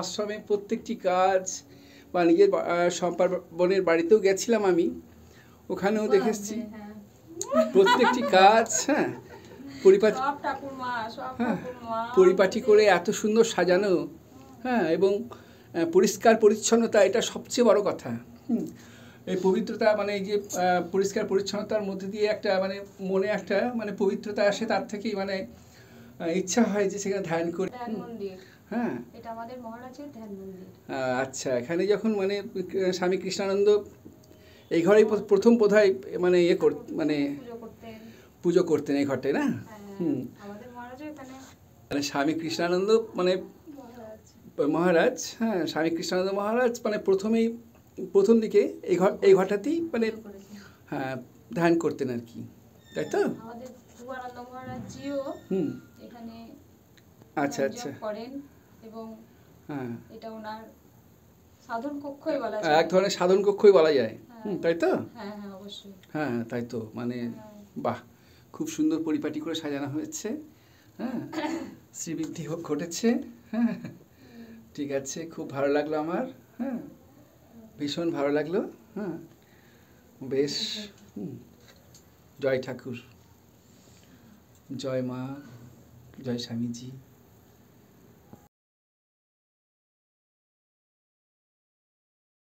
আশ্রমে প্রত্যেকটি কাজ বা নিজের সম্পাদনের বাড়িতেও গেছিলাম আমি। ওখানেও দেখে এসেছি প্রত্যেকটি কাজ। হ্যাঁ, পরিপাটি, হ্যাঁ পরিপাটি করে এত সুন্দর সাজানো। হ্যাঁ, এবং পরিষ্কার পরিচ্ছন্নতা, এটা সবচেয়ে বড় কথা। এই পবিত্রতা মানে এই যে পরিষ্কার পরিচ্ছন্নতার মধ্যে দিয়ে একটা মানে মনে একটা মানে পবিত্রতা আসে, তার থেকেই মানে ইচ্ছা হয় যে সেখানে ধ্যান করি। হ্যাঁ, এটা আমাদের মহারাজের ধ্যান মন্দির। আচ্ছা, এখানে যখন মানে স্বামী কৃষ্ণানন্দ এই ঘরেই প্রথম বোধহয় মানে মানে পুজো করতেন এই ঘরটায়, না? মানে স্বামী কৃষ্ণানন্দ মানে মহারাজ, হ্যাঁ স্বামী কৃষ্ণানন্দ মহারাজ মানে প্রথম দিকে এই ঘরটাতেই মানে হ্যাঁ ধ্যান করতেন আর কি, তাই তো? আচ্ছা আচ্ছা, এবং হ্যাঁ এটা ওনার সাধন কক্ষই বলা যায়, এক ধরনের সাধন কক্ষই বলা যায়। তাই তো? হ্যাঁ হ্যাঁ অবশ্যই, হ্যাঁ তাই তো। মানে বাহ, খুব সুন্দর পরিপাটি করে সাজানো হয়েছে। হ্যাঁ, শ্রীবৃদ্ধি ঘটেছে। হ্যাঁ, ঠিক আছে, খুব ভালো লাগলো আমার। হ্যাঁ, ভীষণ ভালো লাগলো। হ্যাঁ, বেশ। জয় ঠাকুর, জয় মা, জয় স্বামীজি।